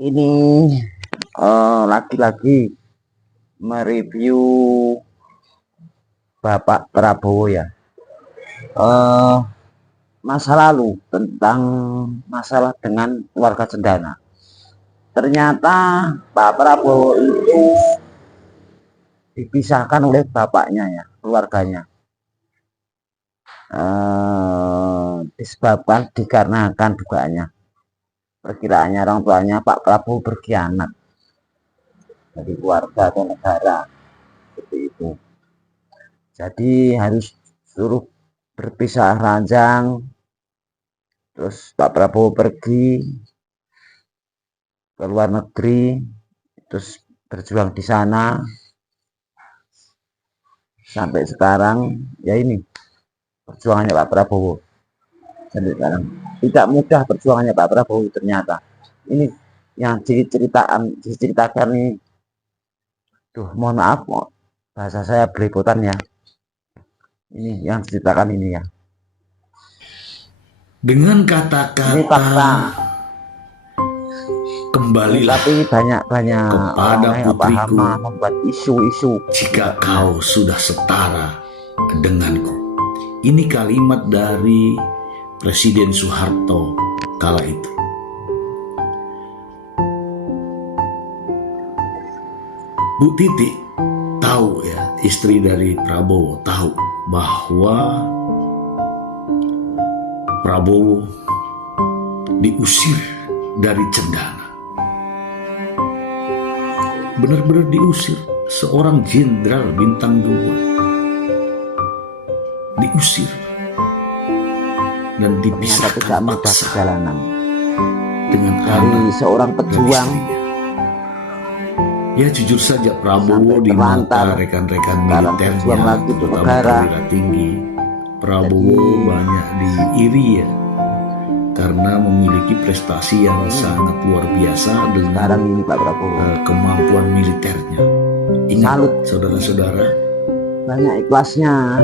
Ini lagi-lagi mereview Bapak Prabowo ya. Masa lalu tentang masalah dengan warga Cendana. Ternyata Pak Prabowo itu dipisahkan oleh bapaknya ya, keluarganya. Disebabkan dikarenakan dugaannya, perkiraannya orang tuanya Pak Prabowo berkhianat dari keluarga atau negara seperti itu. Jadi harus suruh berpisah ranjang. Terus Pak Prabowo pergi ke luar negeri, terus berjuang di sana sampai sekarang. Ya ini perjuangannya Pak Prabowo sampai sekarang. Tidak mudah perjuangannya Pak Prabowo ternyata. Ini yang diceritakan nih. Mohon maaf, bahasa saya belepotan ya. Ini yang diceritakan ini ya. Dengan kata-kata kembalilah tapi banyak kepada putriku membuat isu-isu. Jika kau sudah setara denganku. Ini kalimat dari Presiden Soeharto kala itu. Bu Titi tahu ya, istri dari Prabowo tahu bahwa Prabowo diusir dari Cendana. Benar-benar diusir. Seorang jenderal bintang 2 diusir dan dipisahkan paksa dengan dari seorang pejuang. Ya jujur saja Prabowo di mata rekan-rekan militernya, terutama perwira tinggi, Prabowo banyak diiri ya, karena memiliki prestasi yang sangat luar biasa dengan ini Pak Prabowo, kemampuan militernya. Ingat saudara-saudara, banyak ikhlasnya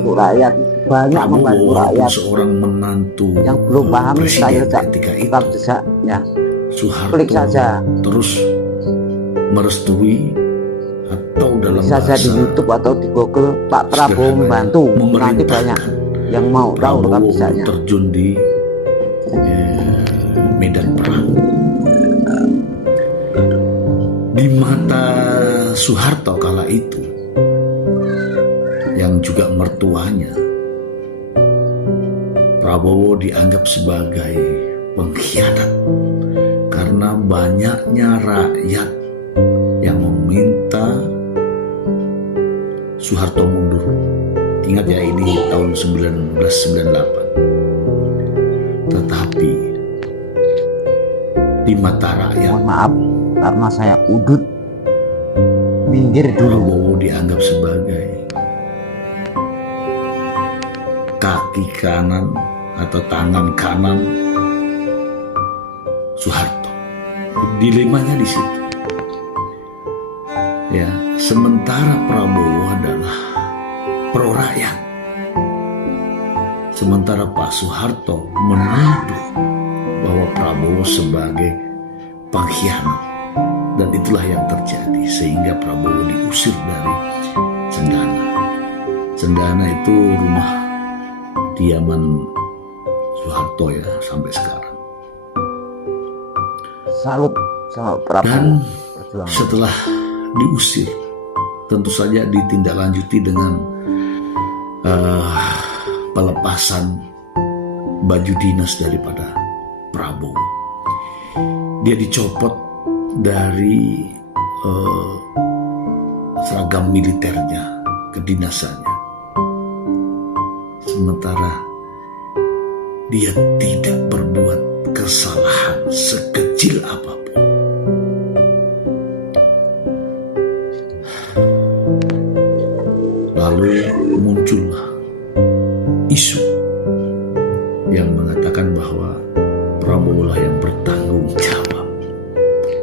untuk rakyat, banyak membantu rakyat. Seorang menantu yang belum paham saya ketika itu, ya, Soeharto klik saja terus merestui atau dalam saja di YouTube atau di Google Pak Prabowo membantu, nanti banyak yang mau tahu rekam jejaknya. Terjun di medan perang. Di mata Soeharto kala itu, yang juga mertuanya, Prabowo dianggap sebagai pengkhianat karena banyaknya rakyat yang meminta Soeharto mundur. Ingat ya, ini tahun 1998. Tetapi di mata rakyat, mohon maaf karena saya udut, minggir dulu. Prabowo dianggap sebagai kaki kanan atau tangan kanan Soeharto. Dilemanya di situ. Ya, sementara Prabowo adalah pro rakyat, sementara Pak Soeharto menuduh bahwa Prabowo sebagai pengkhianat, dan itulah yang terjadi sehingga Prabowo diusir dari Cendana. Cendana itu rumah diaman Soeharto ya sampai sekarang. Salut Prabowo. Dan setelah diusir, tentu saja ditindaklanjuti dengan pelepasan baju dinas daripada Prabowo. Dia dicopot dari seragam militernya, kedinasannya. Sementara dia tidak berbuat kesalahan sekecil apapun. Lalu muncullah isu yang mengatakan bahwa Prabowo lah yang bertanggung jawab,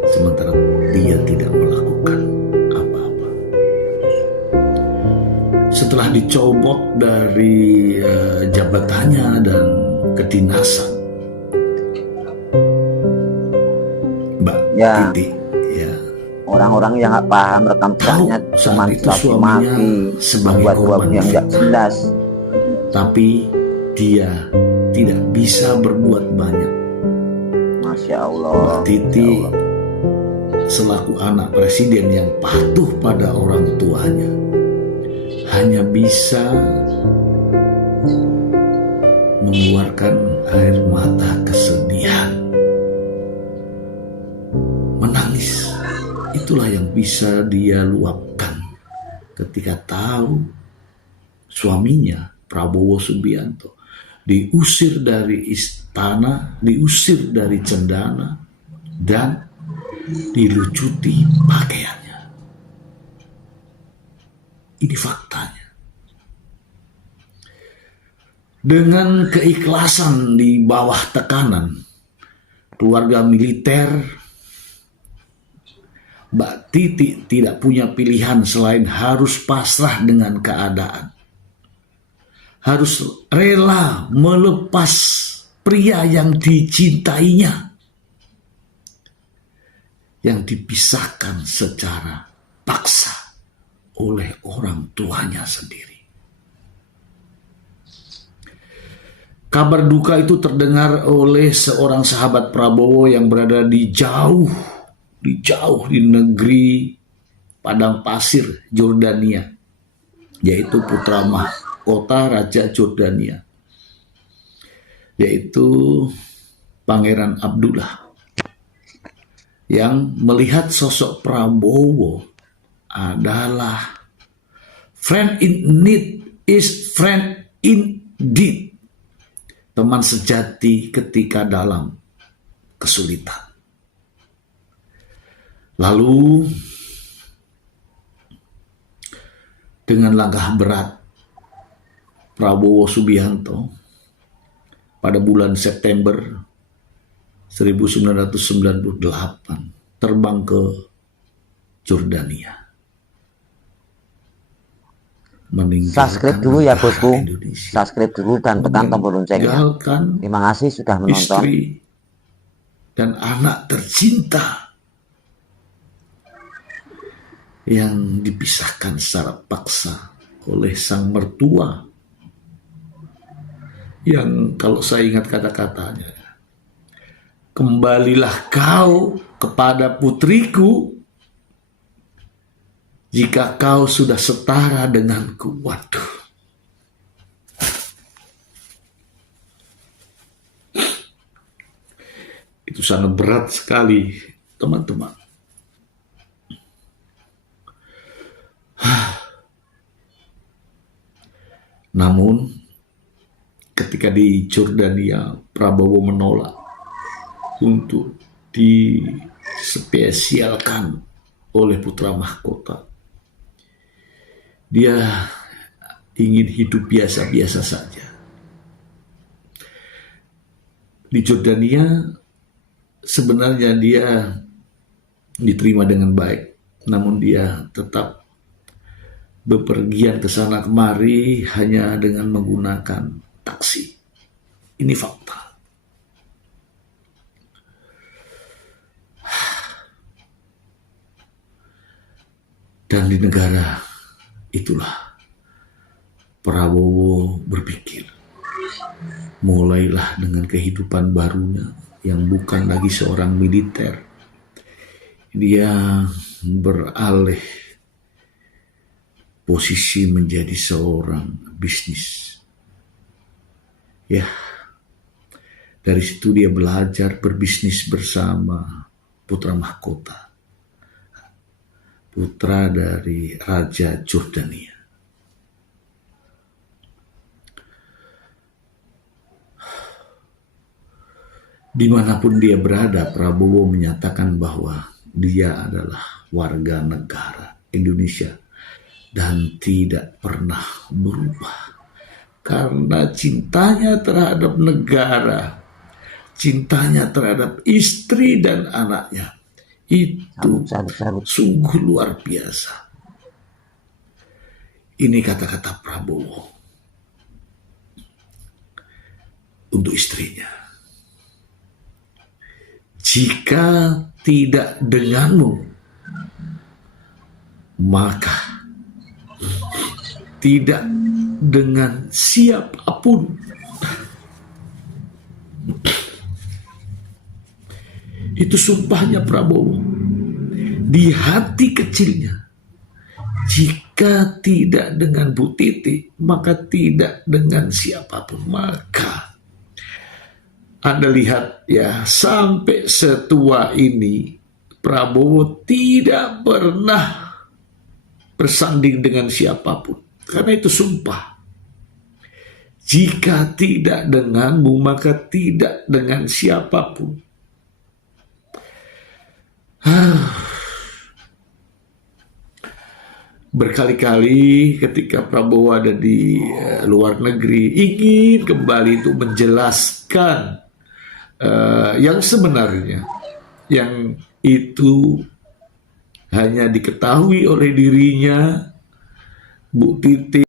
sementara dia tidak melakukan apa-apa. Setelah dicopot dari jabatannya dan kedinasan, Mbak Ya, titik. Ya, orang-orang yang nggak paham rekam jejaknya cuma saat itu caci suaminya maki, sebagai buat korban yang nggak fitnah, jelas. tapi dia tidak bisa berbuat banyak. Masya Allah. Mbak Titi selaku anak presiden yang patuh pada orang tuanya hanya bisa mengeluarkan air mata kesedihan, menangis. Itulah yang bisa dia luapkan ketika tahu suaminya Prabowo Subianto diusir dari istana, diusir dari cendana, dan dilucuti pakaiannya. Ini faktanya. Dengan keikhlasan di bawah tekanan keluarga militer, Mbak Titi tidak punya pilihan selain harus pasrah dengan keadaan. Harus rela melepas pria yang dicintainya, yang dipisahkan secara paksa oleh orang tuanya sendiri. Kabar duka itu terdengar oleh seorang sahabat Prabowo yang berada di jauh di negeri padang pasir Jordania, yaitu putra mahkota Raja Jordania, yaitu Pangeran Abdullah, yang melihat sosok Prabowo adalah friend in need is friend indeed, teman sejati ketika dalam kesulitan. Lalu dengan langkah berat Prabowo Subianto pada bulan September 1998 terbang ke Jordania. Subscribe dulu ya bosku, subscribe dulu dan tekan tombol loncengnya. Terima kasih sudah menonton. Istri dan anak tercinta yang dipisahkan secara paksa oleh sang mertua, yang kalau saya ingat kata-katanya, kembalilah kau kepada putriku jika kau sudah setara denganku. Waduh. Itu sangat berat sekali, teman-teman. Namun, ketika di Jordania, Prabowo menolak untuk dispesialkan oleh putra mahkota. Dia ingin hidup biasa-biasa saja. Di Jordania sebenarnya dia diterima dengan baik, namun dia tetap bepergian ke sana kemari hanya dengan menggunakan taksi. Ini fakta. Dan di negara itulah Prabowo berpikir, mulailah dengan kehidupan barunya yang bukan lagi seorang militer. Dia beralih posisi menjadi seorang bisnis. Ya, dari situ dia belajar berbisnis bersama putra mahkota, putra dari Raja Jordania. Dimanapun dia berada, Prabowo menyatakan bahwa dia adalah warga negara Indonesia dan tidak pernah berubah karena cintanya terhadap negara, cintanya terhadap istri dan anaknya itu sungguh luar biasa. Ini kata-kata Prabowo untuk istrinya. jika tidak denganmu, maka tidak dengan siapapun. Itu sumpahnya Prabowo di hati kecilnya. Jika tidak dengan Bu Titi, maka tidak dengan siapapun. Maka Anda lihat ya, sampai setua ini Prabowo tidak pernah bersanding dengan siapapun. Karena itu sumpah. Jika tidak denganmu, maka tidak dengan siapapun. Berkali-kali ketika Prabowo ada di luar negeri, ingin kembali itu menjelaskan yang sebenarnya, yang itu hanya diketahui oleh dirinya, Bu Titi